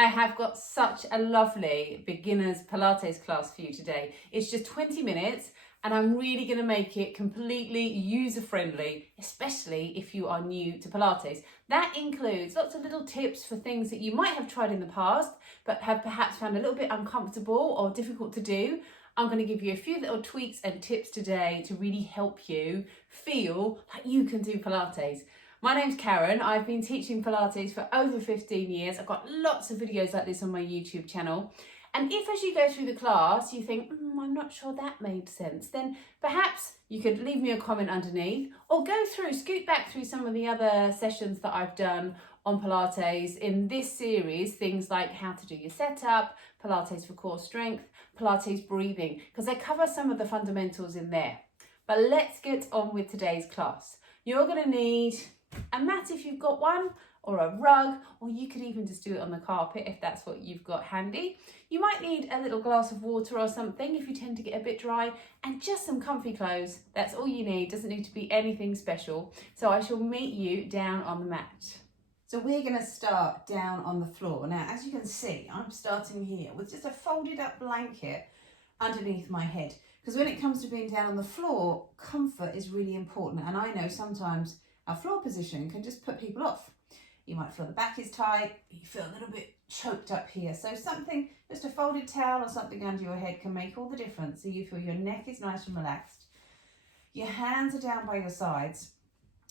I have got such a lovely beginner's Pilates class for you today. It's just 20 minutes and I'm really going to make it completely user-friendly, especially if you are new to Pilates. That includes lots of little tips for things that you might have tried in the past, but have perhaps found a little bit uncomfortable or difficult to do. I'm going to give you a few little tweaks and tips today to really help you feel like you can do Pilates. My name's Karen. I've been teaching Pilates for over 15 years. I've got lots of videos like this on my YouTube channel. And if as you go through the class you think, I'm not sure that made sense, then perhaps you could leave me a comment underneath or scoot back through some of the other sessions that I've done on Pilates in this series, things like how to do your setup, Pilates for core strength, Pilates breathing, because I cover some of the fundamentals in there. But let's get on with today's class. You're going to need a mat if you've got one, or a rug, or you could even just do it on the carpet if that's what you've got handy. You might need a little glass of water or something if you tend to get a bit dry, and just some comfy clothes. That's all you need. Doesn't need to be anything special. So I shall meet you down on the mat. So we're going to start down on the floor. Now, as you can see, I'm starting here with just a folded up blanket underneath my head, because when it comes to being down on the floor, comfort is really important. And I know sometimes our floor position can just put people off. You might feel the back is tight, you feel a little bit choked up here. So something, just a folded towel or something under your head can make all the difference. So you feel your neck is nice and relaxed. Your hands are down by your sides.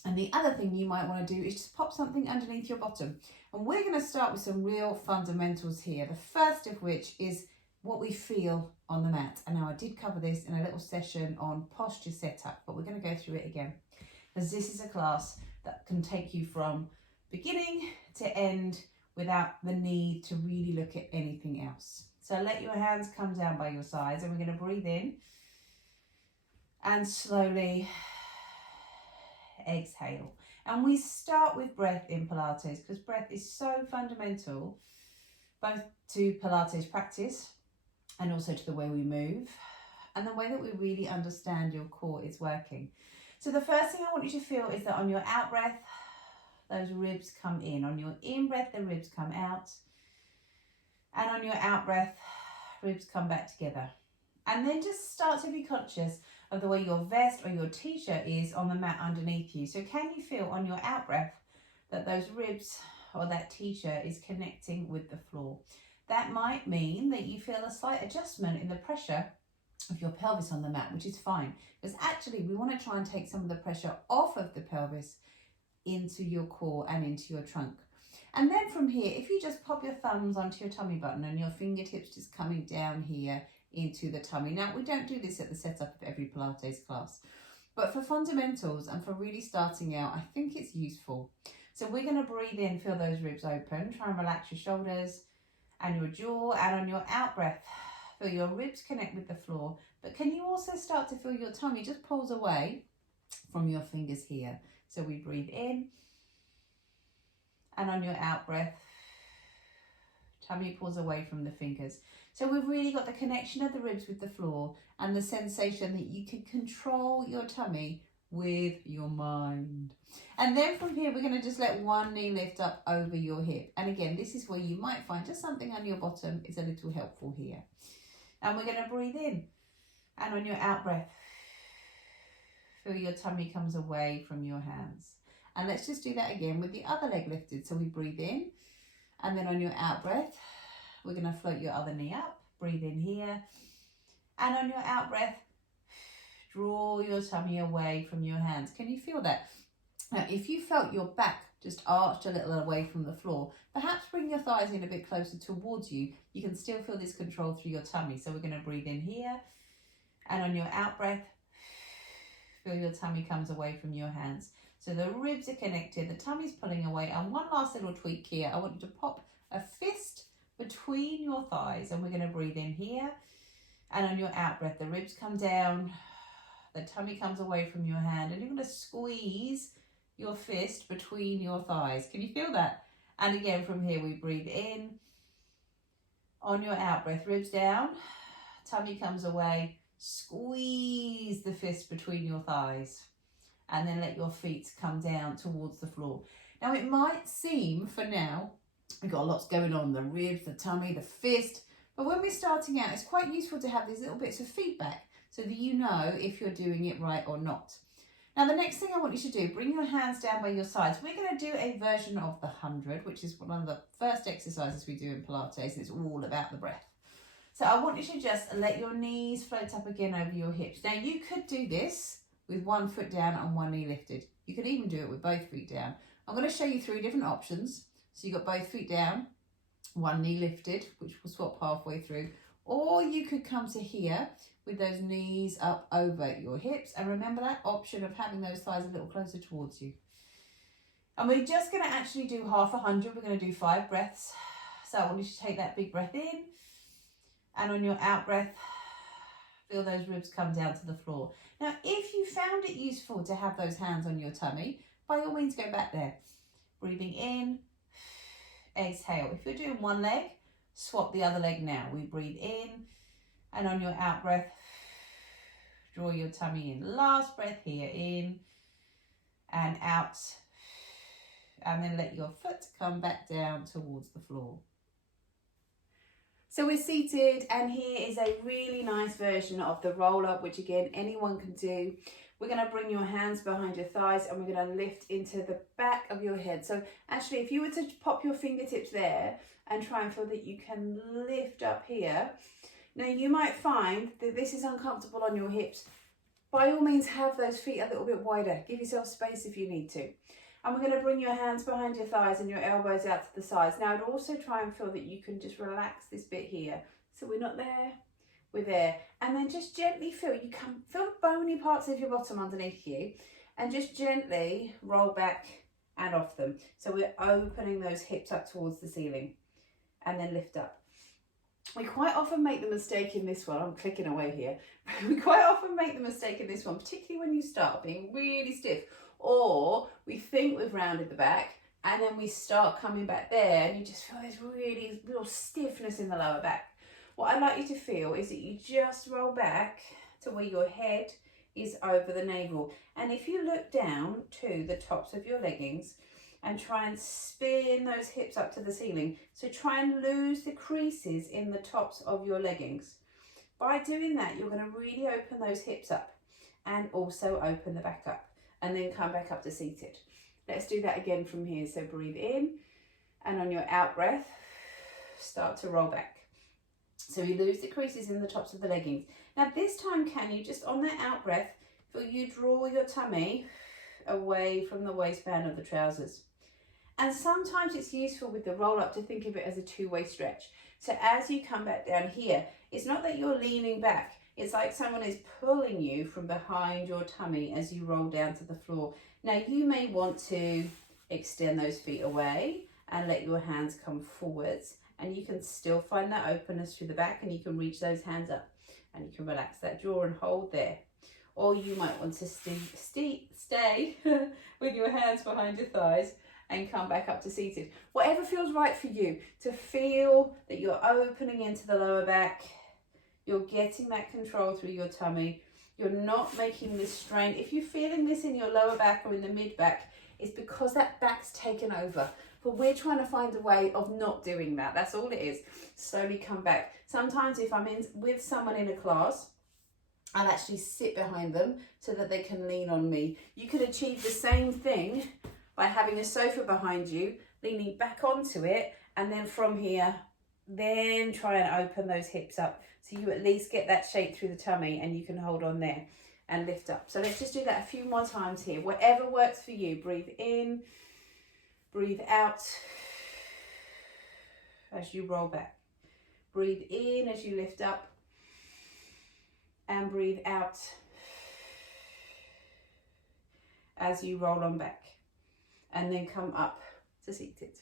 And the other thing you might want to do is just pop something underneath your bottom. And we're going to start with some real fundamentals here. The first of which is what we feel on the mat. And now I did cover this in a little session on posture setup, but we're going to go through it again, as this is a class that can take you from beginning to end without the need to really look at anything else. So let your hands come down by your sides, and we're going to breathe in and slowly exhale. And we start with breath in Pilates because breath is so fundamental both to Pilates practice and also to the way we move and the way that we really understand your core is working. So the first thing I want you to feel is that on your out breath, those ribs come in. On your in breath, the ribs come out. And on your out breath, ribs come back together. And then just start to be conscious of the way your vest or your t-shirt is on the mat underneath you. So can you feel on your out breath that those ribs or that t-shirt is connecting with the floor? That might mean that you feel a slight adjustment in the pressure of your pelvis on the mat, which is fine, because actually we want to try and take some of the pressure off of the pelvis into your core and into your trunk. And then from here, if you just pop your thumbs onto your tummy button and your fingertips just coming down here into the tummy. Now, we don't do this at the setup of every Pilates class, but for fundamentals and for really starting out, I think it's useful. So we're going to breathe in, feel those ribs open, try and relax your shoulders and your jaw, and on your out breath, feel your ribs connect with the floor. But can you also start to feel your tummy just pulls away from your fingers here? So we breathe in, and on your out breath, tummy pulls away from the fingers. So we've really got the connection of the ribs with the floor and the sensation that you can control your tummy with your mind. And then from here, we're going to just let one knee lift up over your hip. And again, this is where you might find just something on your bottom is a little helpful here. And we're going to breathe in, and on your out breath, feel your tummy comes away from your hands. And let's just do that again with the other leg lifted. So we breathe in, and then on your out breath, we're going to float your other knee up. Breathe in here, and on your out breath, draw your tummy away from your hands. Can you feel that? Now, if you felt your back just arched a little away from the floor, perhaps bring your thighs in a bit closer towards you. You can still feel this control through your tummy. So we're going to breathe in here, and on your out breath, feel your tummy comes away from your hands. So the ribs are connected, the tummy's pulling away. And one last little tweak here. I want you to pop a fist between your thighs, and we're going to breathe in here, and on your out breath, the ribs come down, the tummy comes away from your hand, and you're going to squeeze your fist between your thighs. Can you feel that? And again, from here, we breathe in, on your out breath, ribs down, tummy comes away, squeeze the fist between your thighs, and then let your feet come down towards the floor. Now, it might seem for now We've got lots going on, the ribs, the tummy, the fist. But when we're starting out, it's quite useful to have these little bits of feedback so that you know if you're doing it right or not. Now, the next thing I want you to do, bring your hands down by your sides. We're going to do a version of the 100, which is one of the first exercises we do in Pilates. It's all about the breath. So I want you to just let your knees float up again over your hips. Now, you could do this with one foot down and one knee lifted. You could even do it with both feet down. I'm going to show you 3 different options. So you've got both feet down, one knee lifted, which will swap halfway through. Or you could come to here with those knees up over your hips. And remember that option of having those thighs a little closer towards you. And we're just going to actually do half 100. We're going to do 5 breaths. So I want you to take that big breath in. And on your out breath, feel those ribs come down to the floor. Now, if you found it useful to have those hands on your tummy, by all means go back there. Breathing in, exhale. If you're doing one leg, swap the other leg now. We breathe in, and on your out breath, draw your tummy in. Last breath here, in and out. And then let your foot come back down towards the floor. So we're seated, and here is a really nice version of the roll up, which again, anyone can do. We're going to bring your hands behind your thighs and we're going to lift into the back of your head. So actually, if you were to pop your fingertips there and try and feel that you can lift up here. Now, you might find that this is uncomfortable on your hips. By all means, have those feet a little bit wider. Give yourself space if you need to. And we're going to bring your hands behind your thighs and your elbows out to the sides. Now, I'd also try and feel that you can just relax this bit here. So we're not there, we're there. And then just gently feel the bony parts of your bottom underneath you and just gently roll back and off them. So we're opening those hips up towards the ceiling and then lift up. We quite often make the mistake in this one, I'm clicking away here. We quite often make the mistake in this one, particularly when you start being really stiff. Or we think we've rounded the back and then we start coming back there and you just feel this really real stiffness in the lower back. What I'd like you to feel is that you just roll back to where your head is over the navel. And if you look down to the tops of your leggings and try and spin those hips up to the ceiling. So try and lose the creases in the tops of your leggings. By doing that, you're going to really open those hips up and also open the back up. And then come back up to seated. Let's do that again from here. So breathe in, and on your out breath, start to roll back. So you lose the creases in the tops of the leggings. Now this time, can you just on that out breath, feel you draw your tummy away from the waistband of the trousers. And sometimes it's useful with the roll up to think of it as a 2-way stretch. So as you come back down here, it's not that you're leaning back. It's like someone is pulling you from behind your tummy as you roll down to the floor. Now you may want to extend those feet away and let your hands come forwards, and you can still find that openness through the back and you can reach those hands up and you can relax that jaw and hold there. Or you might want to stay with your hands behind your thighs and come back up to seated. Whatever feels right for you, to feel that you're opening into the lower back. You're getting that control through your tummy. You're not making this strain. If you're feeling this in your lower back or in the mid back, it's because that back's taken over. But we're trying to find a way of not doing that. That's all it is. Slowly come back. Sometimes if I'm with someone in a class, I'll actually sit behind them so that they can lean on me. You could achieve the same thing by having a sofa behind you, leaning back onto it, and then from here, then try and open those hips up. So you at least get that shape through the tummy and you can hold on there and lift up. So let's just do that a few more times here. Whatever works for you. Breathe in, breathe out as you roll back. Breathe in as you lift up and breathe out as you roll on back and then come up to seated.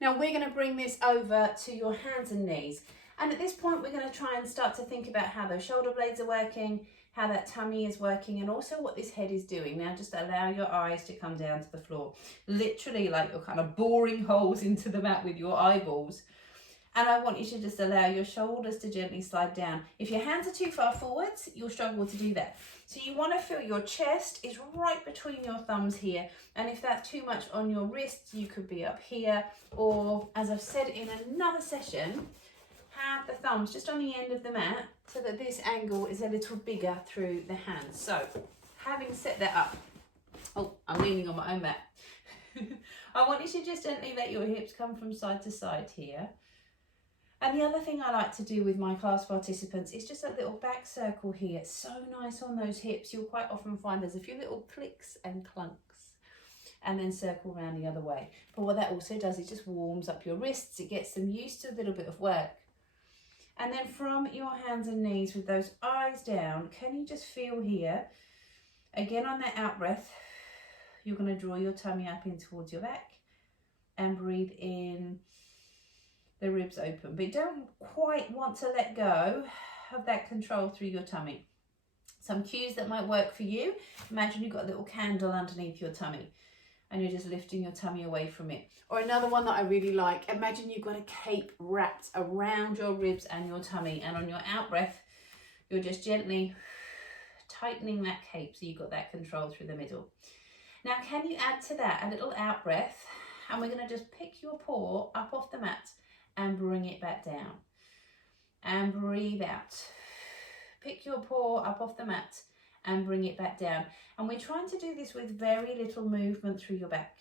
Now we're going to bring this over to your hands and knees. And at this point, we're going to try and start to think about how those shoulder blades are working, how that tummy is working, and also what this head is doing. Now, just allow your eyes to come down to the floor. Literally like you're kind of boring holes into the mat with your eyeballs. And I want you to just allow your shoulders to gently slide down. If your hands are too far forwards, you'll struggle to do that. So you want to feel your chest is right between your thumbs here. And if that's too much on your wrists, you could be up here. Or, as I've said in another session, have the thumbs just on the end of the mat so that this angle is a little bigger through the hands. So, having set that up, oh, I'm leaning on my own mat. I want you to just gently let your hips come from side to side here. And the other thing I like to do with my class participants is just a little back circle here. It's so nice on those hips. You'll quite often find there's a few little clicks and clunks, and then circle around the other way. But what that also does is just warms up your wrists. It gets them used to a little bit of work. And then from your hands and knees with those eyes down, can you just feel here, again on that out breath, you're going to draw your tummy up in towards your back and breathe in, the ribs open, but you don't quite want to let go of that control through your tummy. Some cues that might work for you: imagine you've got a little candle underneath your tummy and you're just lifting your tummy away from it. Or another one that I really like, imagine you've got a cape wrapped around your ribs and your tummy, and on your out breath you're just gently tightening that cape so you've got that control through the middle. Now, can you add to that a little out breath, and we're going to just pick your paw up off the mat and bring it back down, and breathe out. Pick your paw up off the mat and bring it back down. And we're trying to do this with very little movement through your back.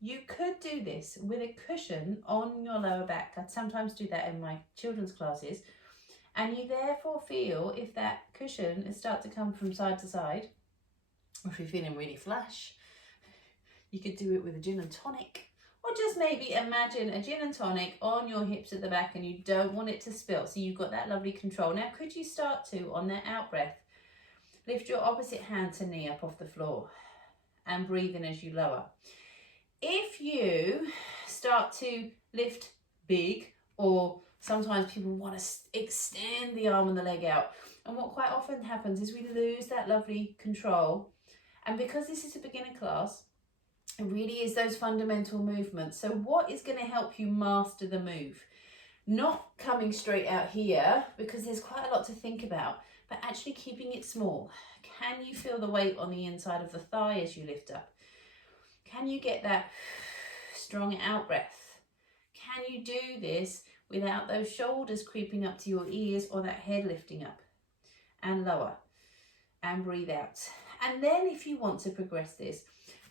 You could do this with a cushion on your lower back. I sometimes do that in my children's classes. And you therefore feel, if that cushion is start to come from side to side, or if you're feeling really flush, you could do it with a gin and tonic. Or just maybe imagine a gin and tonic on your hips at the back, and you don't want it to spill, so you've got that lovely control. Now, could you start to, on that out breath, lift your opposite hand to knee up off the floor and breathe in as you lower. If you start to lift big, or sometimes people want to extend the arm and the leg out, and what quite often happens is we lose that lovely control. And because this is a beginner class, it really is those fundamental movements. So what is going to help you master the move? Not coming straight out here, because there's quite a lot to think about, but actually keeping it small. Can you feel the weight on the inside of the thigh as you lift up? Can you get that strong out breath? Can you do this without those shoulders creeping up to your ears or that head lifting up? And lower, and breathe out. And then if you want to progress this,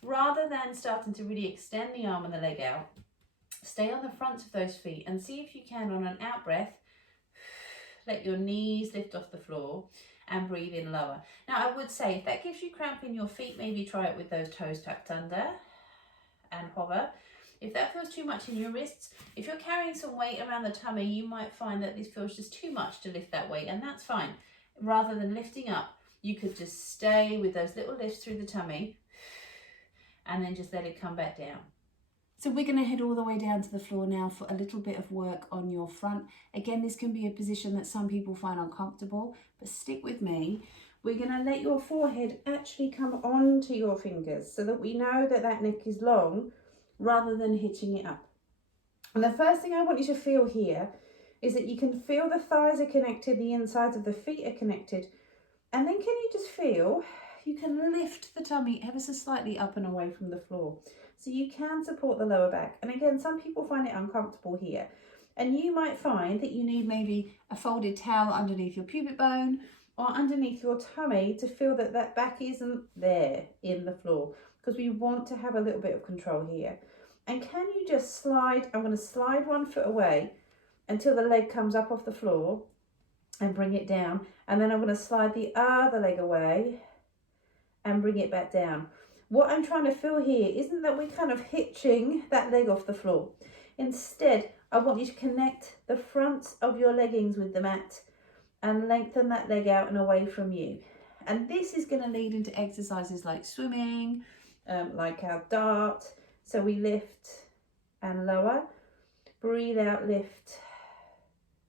rather than starting to really extend the arm and the leg out, stay on the front of those feet and see if you can, on an out breath, let your knees lift off the floor and breathe in lower. Now, I would say if that gives you cramp in your feet, maybe try it with those toes tucked under and hover. If that feels too much in your wrists, if you're carrying some weight around the tummy, you might find that this feels just too much to lift that weight, and that's fine. Rather than lifting up, you could just stay with those little lifts through the tummy and then just let it come back down. So we're going to head all the way down to the floor now for a little bit of work on your front. Again, this can be a position that some people find uncomfortable, but stick with me. We're going to let your forehead actually come onto your fingers so that we know that that neck is long rather than hitching it up. And the first thing I want you to feel here is that you can feel the thighs are connected, the insides of the feet are connected, and then can you just feel you can lift the tummy ever so slightly up and away from the floor. So you can support the lower back. And again, some people find it uncomfortable here. And you might find that you need maybe a folded towel underneath your pubic bone or underneath your tummy to feel that that back isn't there in the floor, because we want to have a little bit of control here. And can you just slide, I'm going to slide 1 foot away until the leg comes up off the floor and bring it down. And then I'm going to slide the other leg away and bring it back down. What I'm trying to feel here isn't that we're kind of hitching that leg off the floor. Instead, I want you to connect the front of your leggings with the mat and lengthen that leg out and away from you. And this is going to lead into exercises like swimming, like our dart. So we lift and lower, breathe out, lift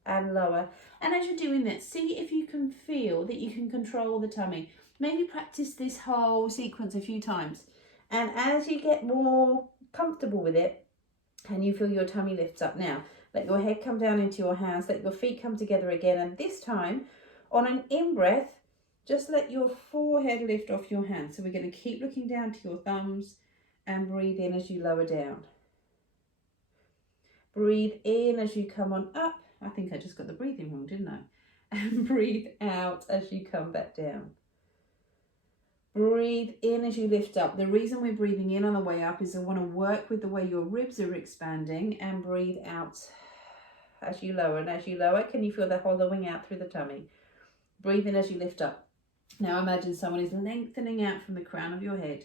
and lower. And as you're doing that, see if you can feel that you can control the tummy. Maybe practice this whole sequence a few times. And as you get more comfortable with it, and you feel your tummy lifts up now, Let your head come down into your hands. Let your feet come together again. And this time, on an in-breath, just let your forehead lift off your hands. So we're going to keep looking down to your thumbs and breathe in as you lower down. Breathe in as you come on up. I think I just got the breathing wrong, didn't I? And breathe out as you come back down. Breathe in as you lift up. The reason we're breathing in on the way up is I want to work with the way your ribs are expanding, and breathe out as you lower. And as you lower, can you feel the hollowing out through the tummy? Breathe in as you lift up. Now imagine someone is lengthening out from the crown of your head,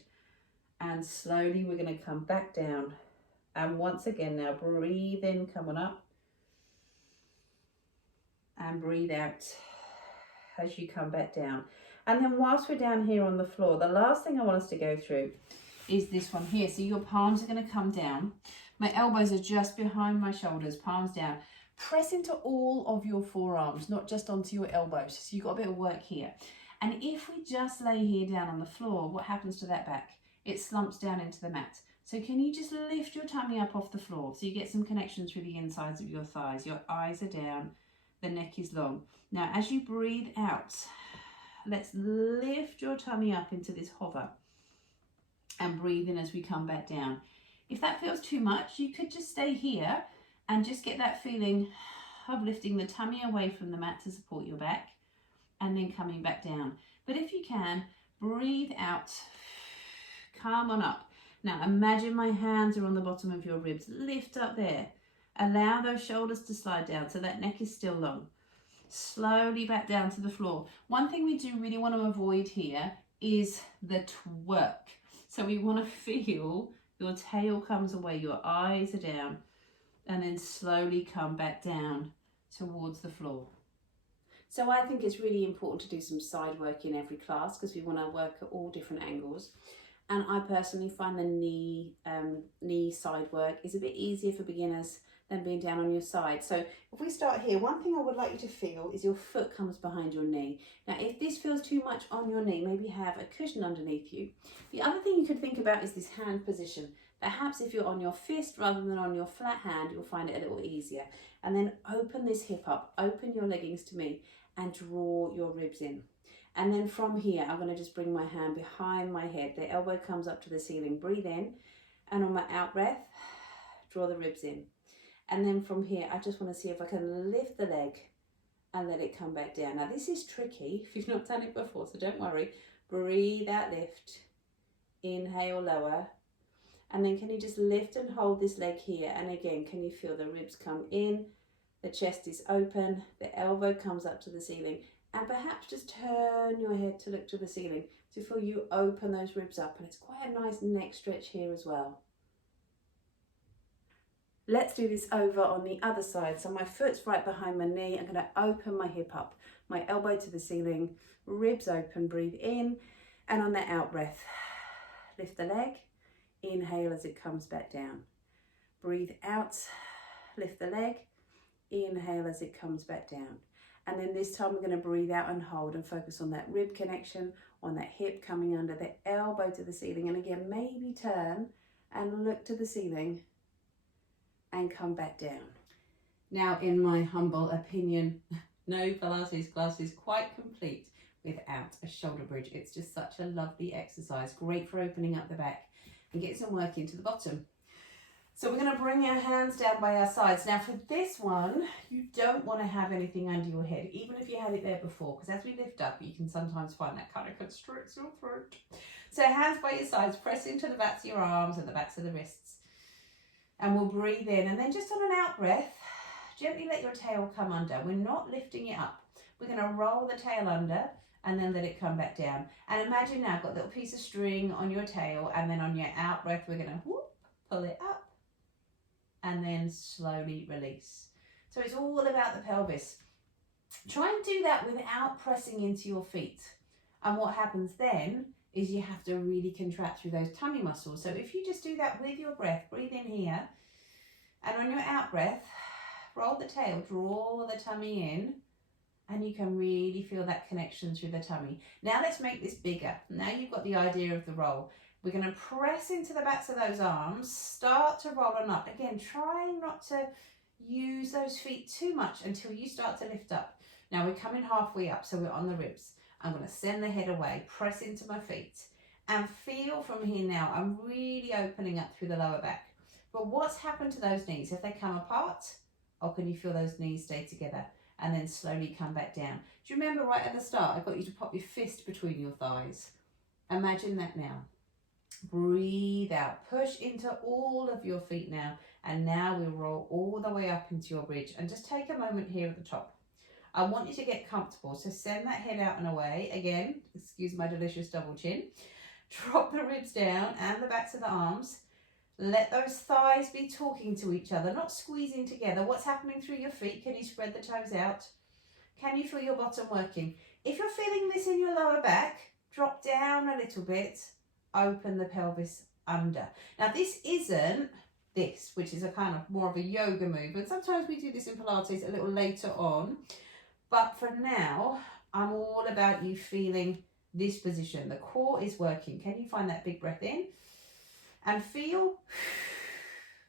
and slowly we're going to come back down. And once again now, breathe in, come on up. And breathe out as you come back down. And then whilst we're down here on the floor, the last thing I want us to go through is this one here. So your palms are going to come down. My elbows are just behind my shoulders, palms down. Press into all of your forearms, not just onto your elbows. So you've got a bit of work here. And if we just lay here down on the floor, what happens to that back? It slumps down into the mat. So can you just lift your tummy up off the floor so you get some connection through the insides of your thighs? Your eyes are down, the neck is long. Now as you breathe out, let's lift your tummy up into this hover and breathe in as we come back down. If that feels too much, you could just stay here and just get that feeling of lifting the tummy away from the mat to support your back and then coming back down. But if you can, breathe out, come on up. Now imagine my hands are on the bottom of your ribs. Lift up there. Allow those shoulders to slide down so that neck is still long. Slowly back down to the floor. One thing we do really want to avoid here is the twerk. So we want to feel your tail comes away, your eyes are down, and then slowly come back down towards the floor. So I think it's really important to do some side work in every class because we want to work at all different angles. And I personally find the knee side work is a bit easier for beginners than being down on your side. So if we start here, one thing I would like you to feel is your foot comes behind your knee. Now, if this feels too much on your knee, maybe have a cushion underneath you. The other thing you could think about is this hand position. Perhaps if you're on your fist rather than on your flat hand, you'll find it a little easier. And then open this hip up, open your leggings to me and draw your ribs in. And then from here, I'm going to just bring my hand behind my head. The elbow comes up to the ceiling. Breathe in. And on my out breath, draw the ribs in. And then from here, I just want to see if I can lift the leg and let it come back down. Now, this is tricky if you've not done it before, so don't worry. Breathe out, lift. Inhale, lower. And then can you just lift and hold this leg here? And again, can you feel the ribs come in? The chest is open. The elbow comes up to the ceiling. And perhaps just turn your head to look to the ceiling to feel you open those ribs up. And it's quite a nice neck stretch here as well. Let's do this over on the other side. So my foot's right behind my knee. I'm going to open my hip up, my elbow to the ceiling, ribs open, breathe in. And on the out breath, lift the leg, inhale as it comes back down. Breathe out, lift the leg, inhale as it comes back down. And then this time we're going to breathe out and hold and focus on that rib connection, on that hip coming under, the elbow to the ceiling. And again, maybe turn and look to the ceiling and come back down. Now, in my humble opinion, no Pilates class is quite complete without a shoulder bridge. It's just such a lovely exercise, great for opening up the back and get some work into the bottom. So we're going to bring our hands down by our sides. Now for this one, you don't want to have anything under your head, even if you had it there before, because as we lift up, you can sometimes find that kind of constricts your throat. So hands by your sides, press into the backs of your arms and the backs of the wrists. And we'll breathe in, and then just on an out breath, gently let your tail come under. We're not lifting it up. We're going to roll the tail under and then let it come back down. And imagine now I've got a little piece of string on your tail, and then on your out breath, we're going to whoop, pull it up and then slowly release. So it's all about the pelvis. Try and do that without pressing into your feet. And what happens then is you have to really contract through those tummy muscles. So if you just do that with your breath, breathe in here, and on your out breath, roll the tail, draw the tummy in, and you can really feel that connection through the tummy. Now let's make this bigger. Now you've got the idea of the roll. We're going to press into the backs of those arms, start to roll on up. Again, trying not to use those feet too much until you start to lift up. Now we're coming halfway up, so we're on the ribs. I'm going to send the head away, press into my feet, and feel from here now, I'm really opening up through the lower back. But what's happened to those knees? Have they come apart? Or can you feel those knees stay together? And then slowly come back down. Do you remember right at the start, I got you to pop your fist between your thighs? Imagine that now. Breathe out, push into all of your feet now. And now we roll all the way up into your bridge. And just take a moment here at the top. I want you to get comfortable. So send that head out and away. Again, excuse my delicious double chin. Drop the ribs down and the backs of the arms. Let those thighs be talking to each other, not squeezing together. What's happening through your feet? Can you spread the toes out? Can you feel your bottom working? If you're feeling this in your lower back, drop down a little bit. Open the pelvis under. Now this isn't this, which is a kind of more of a yoga move. And sometimes we do this in Pilates a little later on. But for now, I'm all about you feeling this position. The core is working. Can you find that big breath in? And feel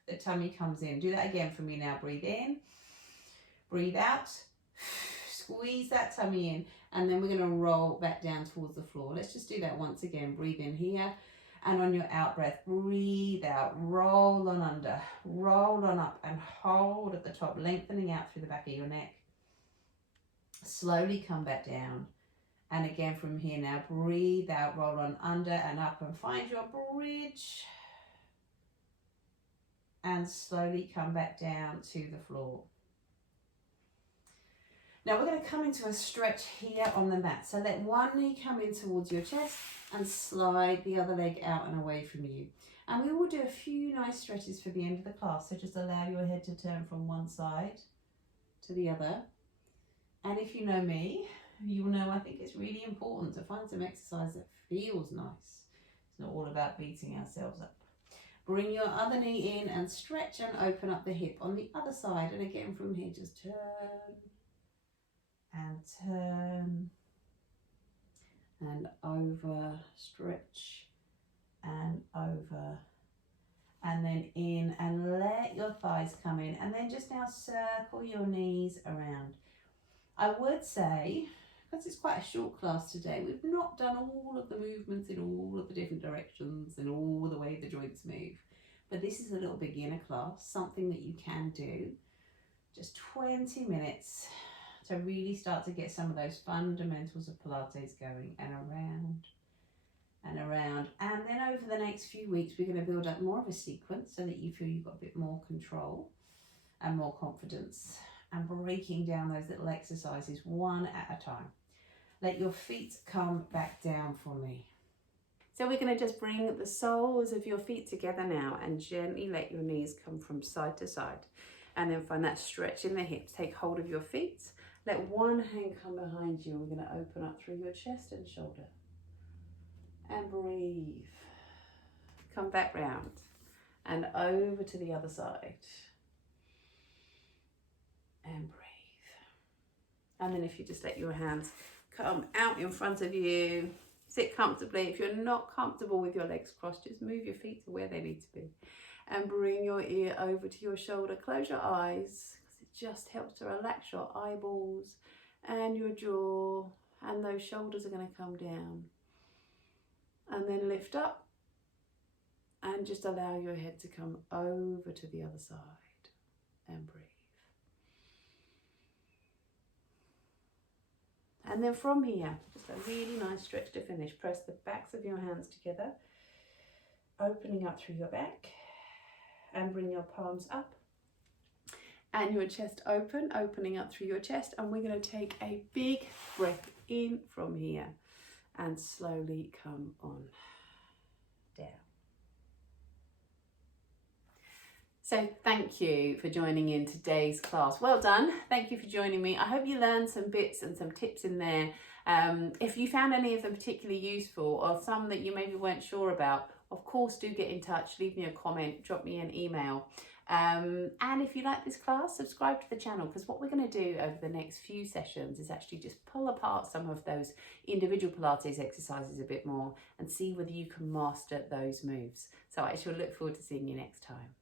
the tummy comes in. Do that again for me now. Breathe in, breathe out, squeeze that tummy in, and then we're going to roll back down towards the floor. Let's just do that once again. Breathe in here, and on your out breath, breathe out, roll on under, roll on up, and hold at the top, lengthening out through the back of your neck. Slowly come back down. And again from here now, breathe out, roll on under and up, and find your bridge. And slowly come back down to the floor. Now we're going to come into a stretch here on the mat. So let one knee come in towards your chest and slide the other leg out and away from you. And we will do a few nice stretches for the end of the class. So just allow your head to turn from one side to the other. And if you know me, you will know I think it's really important to find some exercise that feels nice. It's not all about beating ourselves up. Bring your other knee in and stretch and open up the hip on the other side. And again from here, just turn and turn and over, stretch and over. And then in, and let your thighs come in. And then just now circle your knees around. I would say, because it's quite a short class today, we've not done all of the movements in all of the different directions and all the way the joints move. But this is a little beginner class, something that you can do. Just 20 minutes to really start to get some of those fundamentals of Pilates going, and around and around. And then over the next few weeks, we're going to build up more of a sequence so that you feel you've got a bit more control and more confidence, and breaking down those little exercises one at a time. Let your feet come back down for me. So we're going to just bring the soles of your feet together now and gently let your knees come from side to side. And then find that stretch in the hips. Take hold of your feet. Let one hand come behind you. We're going to open up through your chest and shoulder. And breathe. Come back round and over to the other side. And breathe. And then if you just let your hands come out in front of you, sit comfortably. If you're not comfortable with your legs crossed, just move your feet to where they need to be. And bring your ear over to your shoulder. Close your eyes, because it just helps to relax your eyeballs and your jaw. And those shoulders are going to come down. And then lift up. And just allow your head to come over to the other side. And breathe. And then from here, just a really nice stretch to finish. Press the backs of your hands together, opening up through your back, and bring your palms up and your chest open, opening up through your chest. And we're going to take a big breath in from here and slowly come on down. So thank you for joining in today's class. Well done. Thank you for joining me. I hope you learned some bits and some tips in there. If you found any of them particularly useful, or some that you maybe weren't sure about, of course do get in touch, leave me a comment, drop me an email. And if you like this class, subscribe to the channel, because what we're going to do over the next few sessions is actually just pull apart some of those individual Pilates exercises a bit more and see whether you can master those moves. So I shall look forward to seeing you next time.